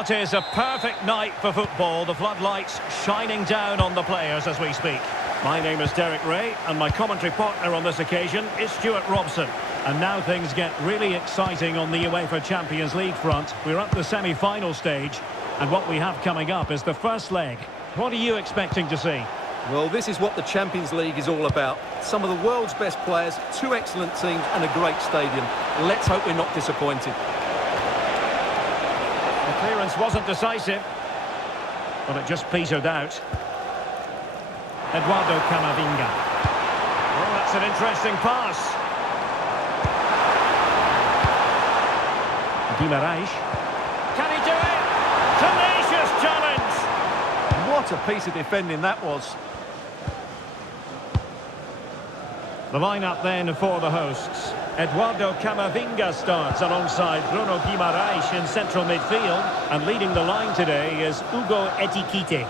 what is a perfect night for football. The floodlights shining down on the players as we speak. My name is Derek Ray, and my commentary partner on this occasion is Stuart Robson. And now things get really exciting on the UEFA Champions League front. We're at the semi-final stage, and what we have coming up is the first leg. What are you expecting to see? Well, this is what the Champions League is all about. Some of the world's best players, two excellent teams and a great stadium. Let's hope we're not disappointed. The clearance wasn't decisive, but it just petered out. Eduardo Camavinga. Oh, that's an interesting pass. Guimaraes. Can he do it? Tenacious challenge! What a piece of defending that was. The lineup then for the hosts. Eduardo Camavinga starts alongside Bruno Guimaraes in central midfield, and leading the line today is Hugo Ekitike.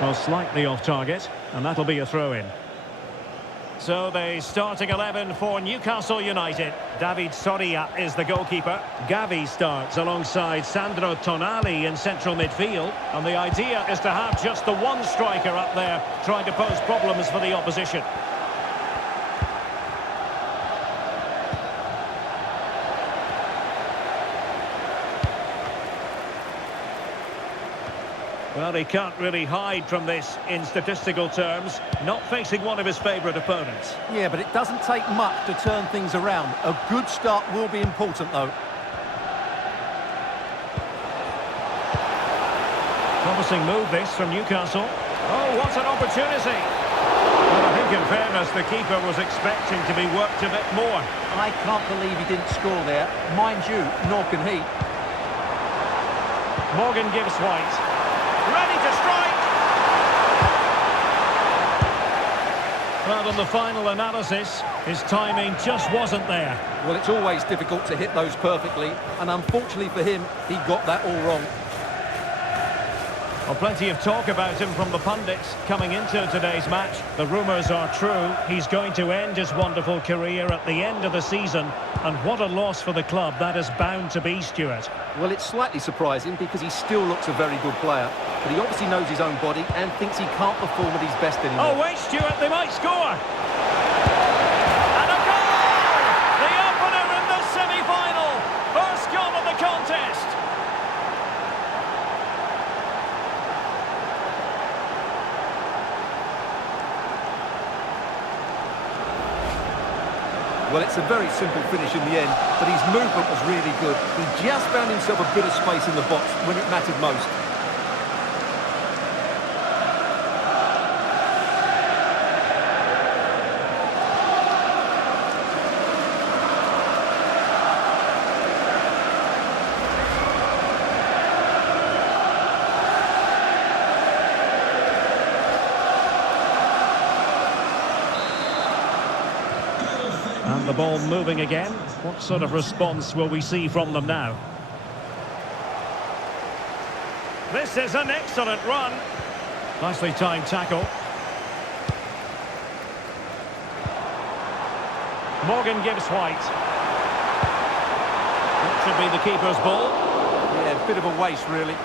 Well, slightly off target, and that'll be a throw-in. So the starting 11 for Newcastle United. David Soria is the goalkeeper. Gavi starts alongside Sandro Tonali in central midfield. And the idea is to have just the one striker up there trying to pose problems for the opposition. Well, he can't really hide from this in statistical terms, not facing one of his favourite opponents. Yeah, but it doesn't take much to turn things around. A good start will be important, though. Promising move this from Newcastle. Oh, what an opportunity! Well, I think in fairness, the keeper was expecting to be worked a bit more. I can't believe he didn't score there. Mind you, nor can he. Morgan gives White. Ready to strike! Well, on the final analysis, his timing just wasn't there. Well, it's always difficult to hit those perfectly, and unfortunately for him, he got that all wrong. Well, plenty of talk about him from the pundits coming into today's match. The rumours are true. He's going to end his wonderful career at the end of the season. And what a loss for the club that is bound to be, Stuart. Well, it's slightly surprising because he still looks a very good player. But he obviously knows his own body and thinks he can't perform at his best anymore. Oh, wait, Stuart, they might score! And a goal! The opener in the semi-final! First goal of the contest! Well, it's a very simple finish in the end, but his movement was really good. He just found himself a bit of space in the box when it mattered most. And the ball moving again. What sort of response will we see from them now? This is an excellent run. Nicely timed tackle. Morgan gives White. That should be the keeper's ball. Yeah, a bit of a waste, really.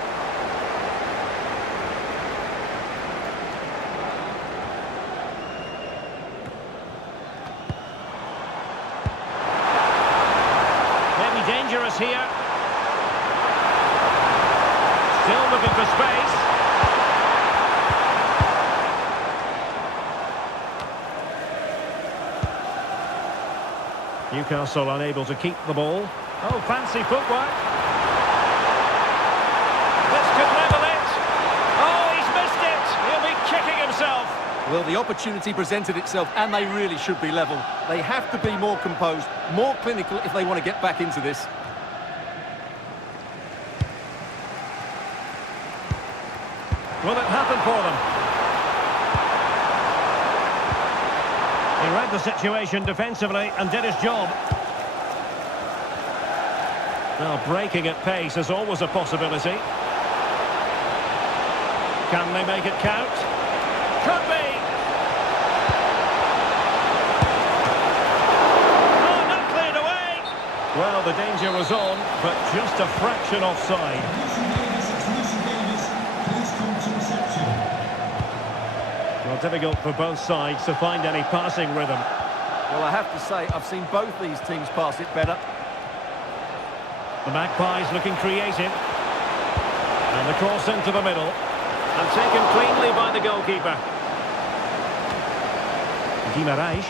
Dangerous here. Still looking for space. Newcastle unable to keep the ball. Oh, fancy footwork. This could level it. Oh, he's missed it. He'll be kicking himself. Well, the opportunity presented itself, and they really should be level. They have to be more composed, more clinical if they want to get back into this. Will it happen for them? He read the situation defensively and did his job. Well, breaking at pace is always a possibility. Can they make it count? Could be! Oh, not cleared away! Well, the danger was on, but just a fraction offside. Well, difficult for both sides to find any passing rhythm. Well, I have to say, I've seen both these teams pass it better. The Magpies looking creative. And the cross into the middle. And taken cleanly by the goalkeeper. Guimaraes.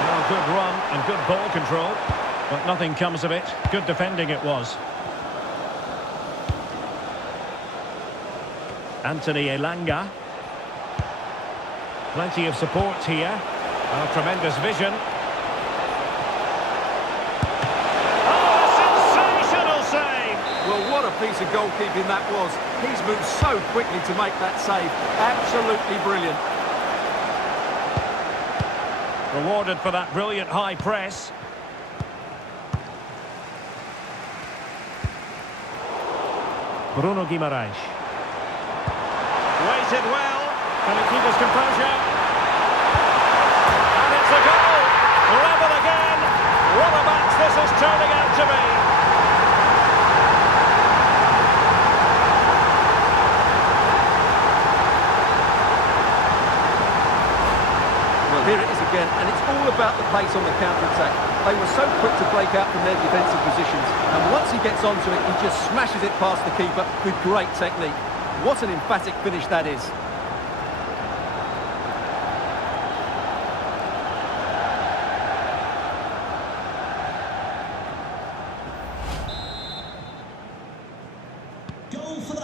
Well, good run and good ball control. But nothing comes of it. Good defending it was. Anthony Elanga. Plenty of support here. Oh, tremendous vision. Oh, a sensational save! Well, what a piece of goalkeeping that was. He's moved so quickly to make that save. Absolutely brilliant. Rewarded for that brilliant high press. Bruno Guimaraes. Waited well. Can he keep his composure? And it's a goal! Level again! What a match this is turning out to be! Well, here it is again, and it's all about the pace on the counter-attack. They were so quick to break out from their defensive positions, and once he gets onto it, he just smashes it past the keeper with great technique. What an emphatic finish that is.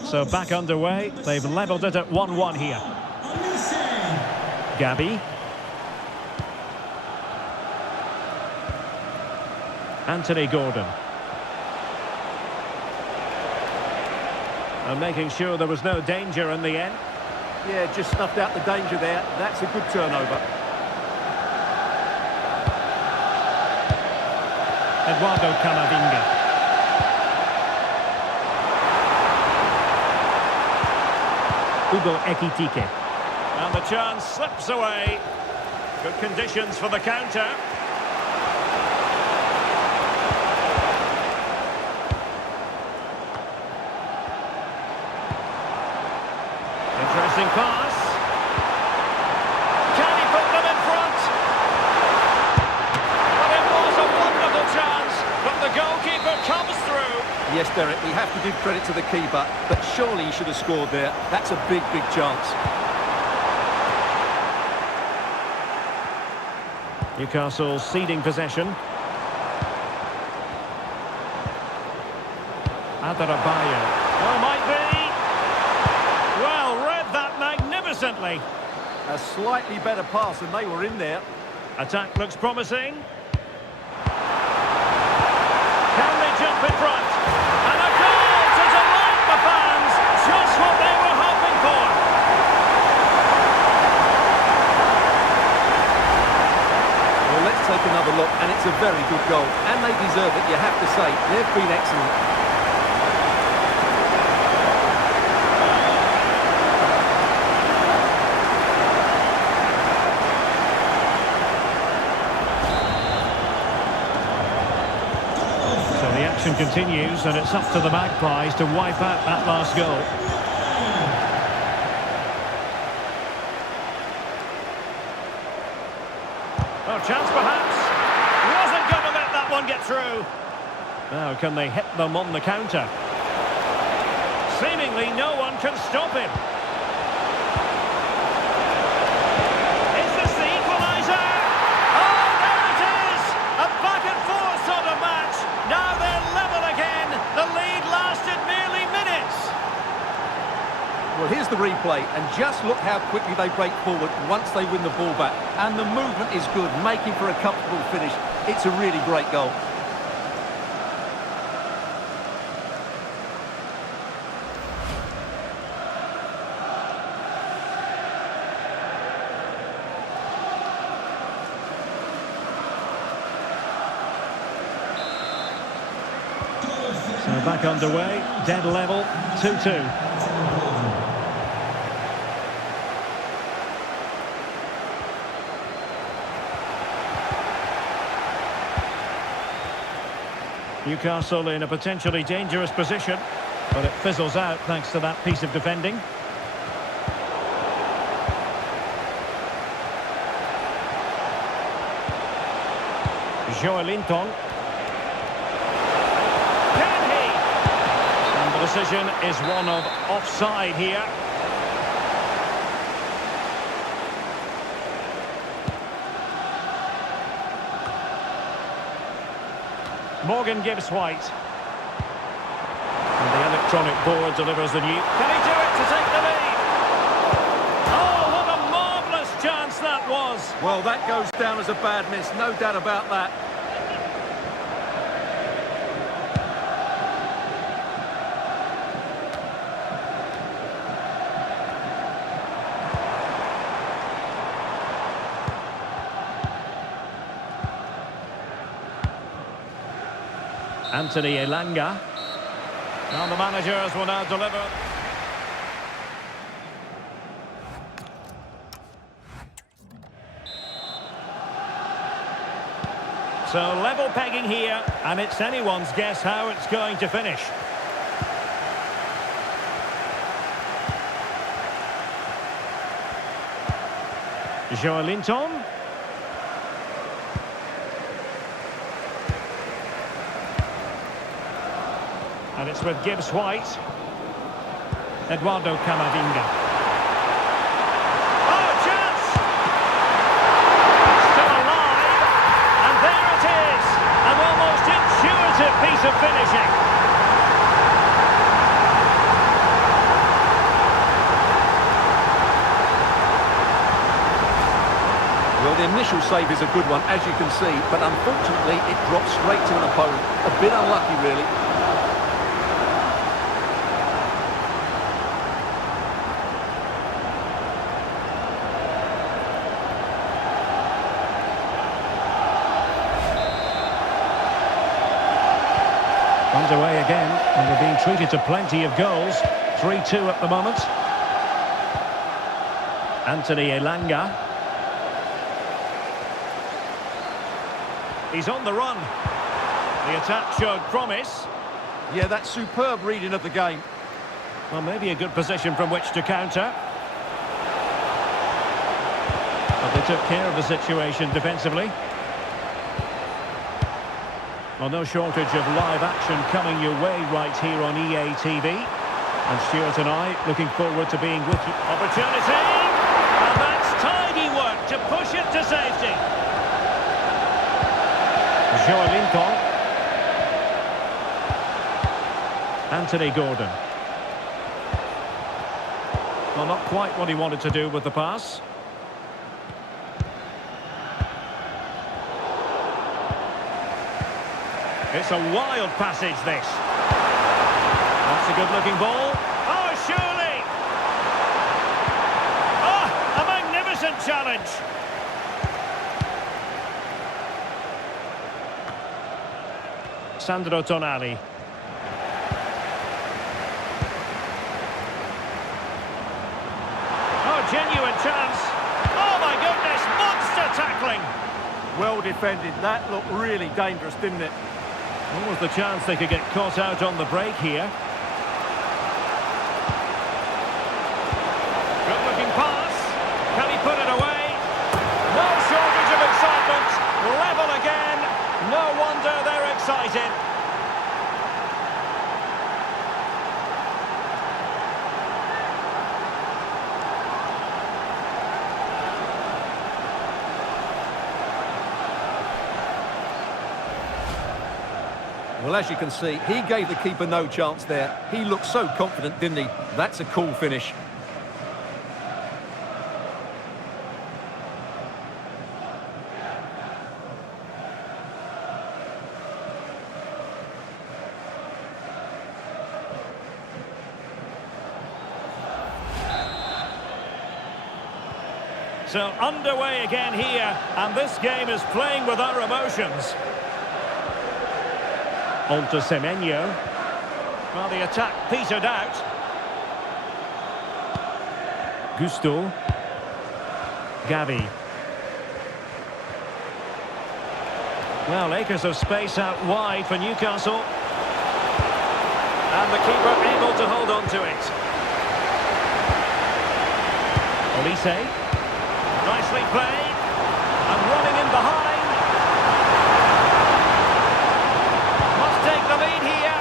So back underway. They've levelled it at 1-1 here. Gabi. Anthony Gordon. And making sure there was no danger in the end. Yeah, just snuffed out the danger there. That's a good turnover. Eduardo Camavinga. Hugo Ekitike. And the chance slips away. Good conditions for the counter. Interesting pass. Can he put them in front? Well, it was a wonderful chance, but the goalkeeper comes through. Yes, Derek, we have to give credit to the keeper, but surely he should have scored there. That's a big, big chance. Newcastle ceding possession. Adarabioyo. Oh, might be. Well, read that magnificently. A slightly better pass and they were in there. Attack looks promising. Can they jump in front? And a goal to delight the fans. Just what they were hoping for. Well, let's take another look, and it's a very good goal. And they deserve it, you have to say. They've been excellent. Action continues, and it's up to the Magpies to wipe out that last goal. Oh, chance perhaps. Wasn't going to let that one get through. Now, can they hit them on the counter? Seemingly no one can stop him. Is this the equaliser? Oh, there it is! A back and forth sort of match. Now they're level again. The lead lasted merely minutes. Well, here's the replay, and just look how quickly they break forward once they win the ball back. And the movement is good, making for a comfortable finish. It's a really great goal. So back underway, dead level, 2-2. Newcastle in a potentially dangerous position, but it fizzles out thanks to that piece of defending. Joelinton. Can he? And the decision is one of offside here. Morgan gives White. And the electronic board delivers the new. Can he do it to take the lead? Oh, what a marvellous chance that was. Well, that goes down as a bad miss, no doubt about that. Anthony Elanga. Now the managers will now deliver. So level pegging here, and it's anyone's guess how it's going to finish. Joelinton. And it's with Gibbs White. Eduardo Camavinga. Oh, chance! Still alive. And there it is. An almost intuitive piece of finishing. Well, the initial save is a good one, as you can see, but unfortunately it drops straight to an opponent. A bit unlucky, really. Underway again, and they're being treated to plenty of goals. 3-2 at the moment. Anthony Elanga. He's on the run. The attack showed promise. Yeah, that's superb reading of the game. Well, maybe a good position from which to counter. But they took care of the situation defensively. Well, no shortage of live action coming your way right here on EA TV. And Stuart and I looking forward to being with you. Opportunity! And that's tidy work to push it to safety. Joelinton. Anthony Gordon. Well, not quite what he wanted to do with the pass. It's a wild passage, this. That's a good-looking ball. Oh, surely! Oh, a magnificent challenge. Sandro Tonali. Oh, genuine chance. Oh, my goodness, monster tackling. Well defended. That looked really dangerous, didn't it? What was the chance they could get caught out on the break here? Good-looking pass. Can he put it away? No shortage of excitement. Level again. No wonder they're excited. Well, as you can see, he gave the keeper no chance there. He looked so confident, didn't he? That's a cool finish. So underway again here, and this game is playing with our emotions. On to Semenyo. Well, the attack petered out. Gusto. Gavi. Well, acres of space out wide for Newcastle. And the keeper able to hold on to it. Olise. Nicely played. And running in behind. Must take the lead here.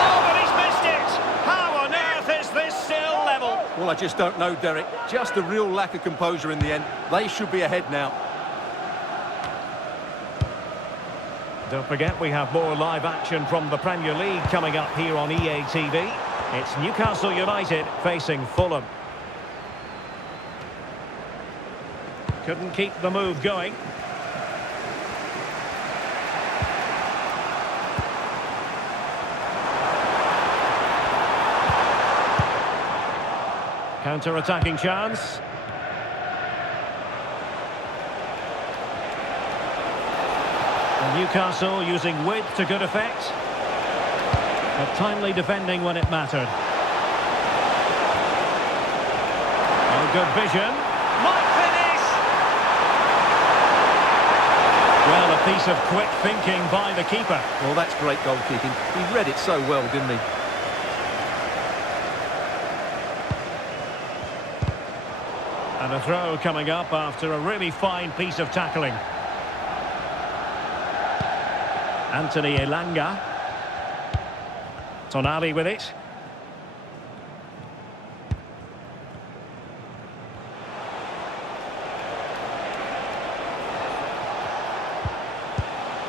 Oh, but he's missed it. How on earth is this still level? Well, I just don't know, Derek. Just a real lack of composure in the end. They should be ahead now. Don't forget, we have more live action from the Premier League coming up here on EA TV. It's Newcastle United facing Fulham. Couldn't keep the move going. Counter-attacking chance. And Newcastle using width to good effect. But timely defending when it mattered. Oh, good vision. Might finish! Well, a piece of quick thinking by the keeper. Well, that's great goalkeeping. He read it so well, didn't he? And a throw coming up after a really fine piece of tackling. Anthony Elanga. Tonali with it.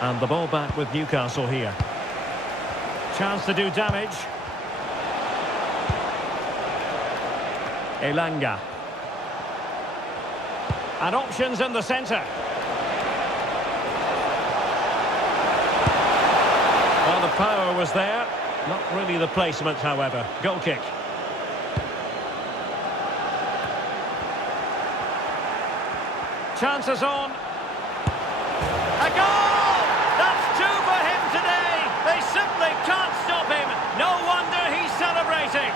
And the ball back with Newcastle here. Chance to do damage. Elanga. And options in the centre. Well, the power was there. Not really the placement, however. Goal kick. Chances on. A goal! That's two for him today. They simply can't stop him. No wonder he's celebrating.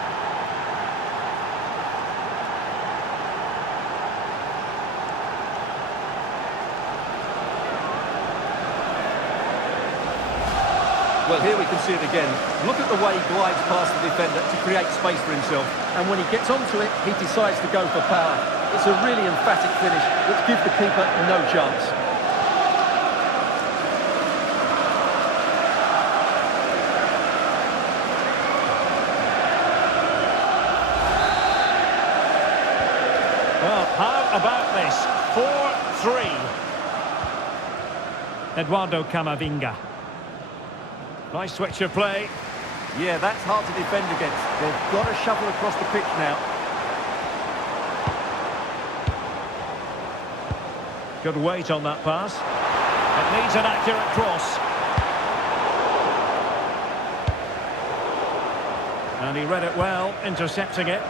Well, here we can see it again. Look at the way he glides past the defender to create space for himself. And when he gets onto it, he decides to go for power. It's a really emphatic finish, which gives the keeper no chance. Well, how about this? 4-3. Eduardo Camavinga. Nice switch of play. Yeah, that's hard to defend against. They've got to shuffle across the pitch now. Good weight on that pass. It needs an accurate cross. And he read it well, intercepting it.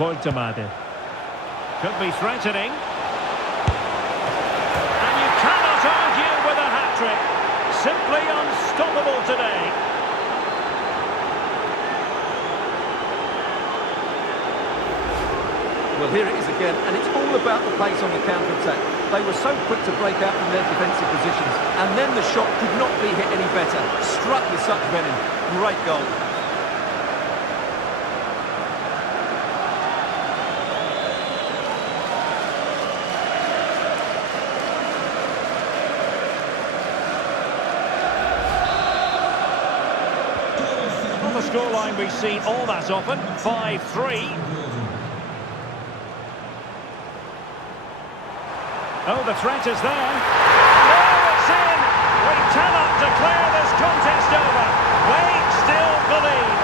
Voltemade. Could be threatening. And you cannot argue with a hat-trick. Simply unstoppable today. Well, here it is again, and it's all about the pace on the counter-attack. They were so quick to break out from their defensive positions, and then the shot could not be hit any better. Struck with such venom. Great goal. On the scoreline we've seen all that often, 5-3. Oh, the threat is there. Oh, it's in! We cannot declare this contest over. They still believe.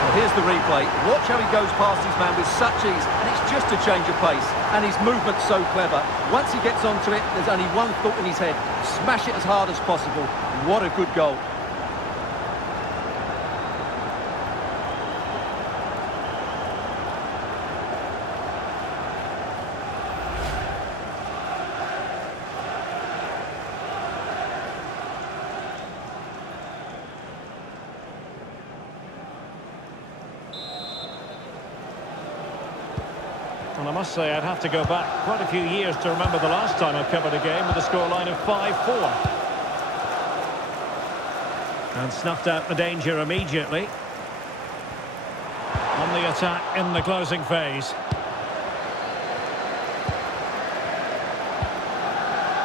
Well, here's the replay. Watch how he goes past his man with such ease, and it's just a change of pace. And his movement's so clever. Once he gets onto it, there's only one thought in his head. Smash it as hard as possible. What a good goal. And I must say, I'd have to go back quite a few years to remember the last time I covered a game with a scoreline of 5-4. And snuffed out the danger immediately. On the attack in the closing phase.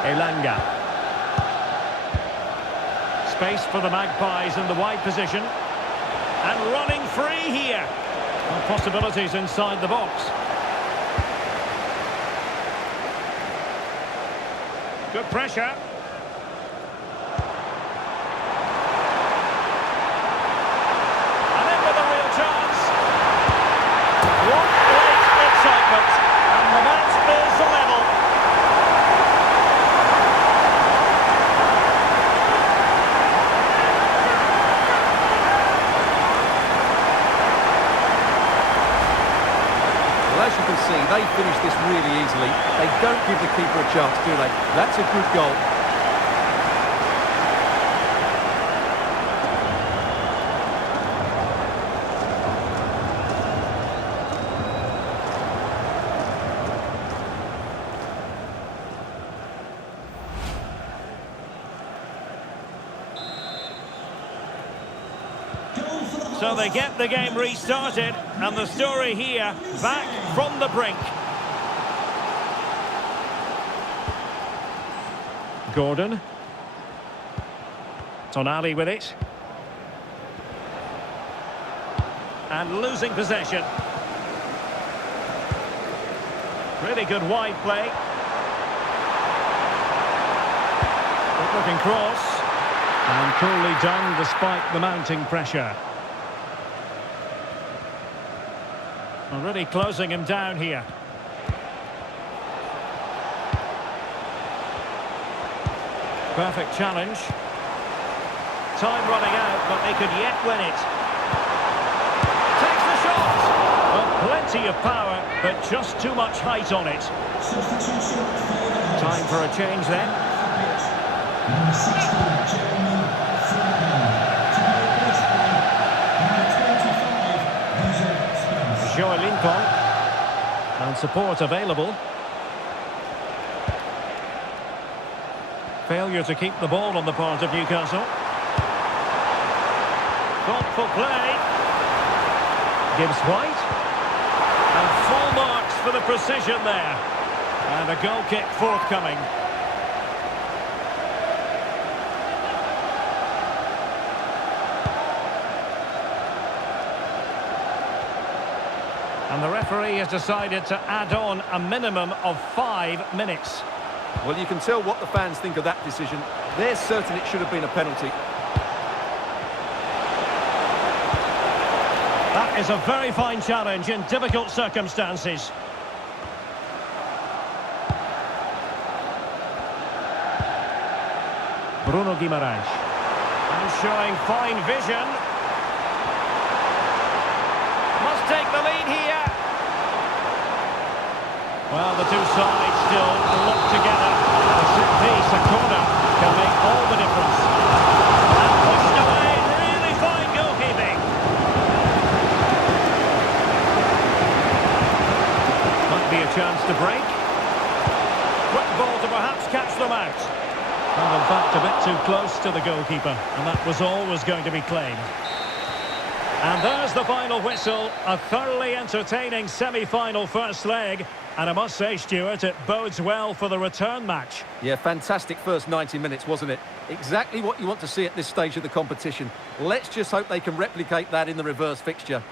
Elanga. Space for the Magpies in the wide position. And running free here. Well, possibilities inside the box. Good pressure. And in with a real chance. What great excitement. And the match is level. Well, as you can see, they finished this really easily. They don't give the keeper a chance, do they? That's a good goal. So they get the game restarted, and the story here, back from the brink. Gordon. Tonali with it. And losing possession. Really good wide play. Good looking cross. And coolly done despite the mounting pressure. Already closing him down here. Perfect challenge. Time running out, but they could yet win it. Takes the shot! Well, plenty of power, but just too much height on it. Time for a change then. Number 16, Jeremy Joe Lincoln. And support available. Failure to keep the ball on the part of Newcastle. Thoughtful play. Gibbs White. And full marks for the precision there. And a goal kick forthcoming. And the referee has decided to add on a minimum of 5 minutes. Well, you can tell what the fans think of that decision. They're certain it should have been a penalty. That is a very fine challenge in difficult circumstances. Bruno Guimaraes. And showing fine vision. Must take the lead here. Well, the two sides still locked together. A set piece, a corner, can make all the difference. And pushed away, really fine goalkeeping. Might be a chance to break. Quick ball to perhaps catch them out. And in fact, a bit too close to the goalkeeper. And that was always going to be claimed. And there's the final whistle. A thoroughly entertaining semi-final first leg. And I must say, Stuart, it bodes well for the return match. Yeah, fantastic first 90 minutes, wasn't it? Exactly what you want to see at this stage of the competition. Let's just hope they can replicate that in the reverse fixture.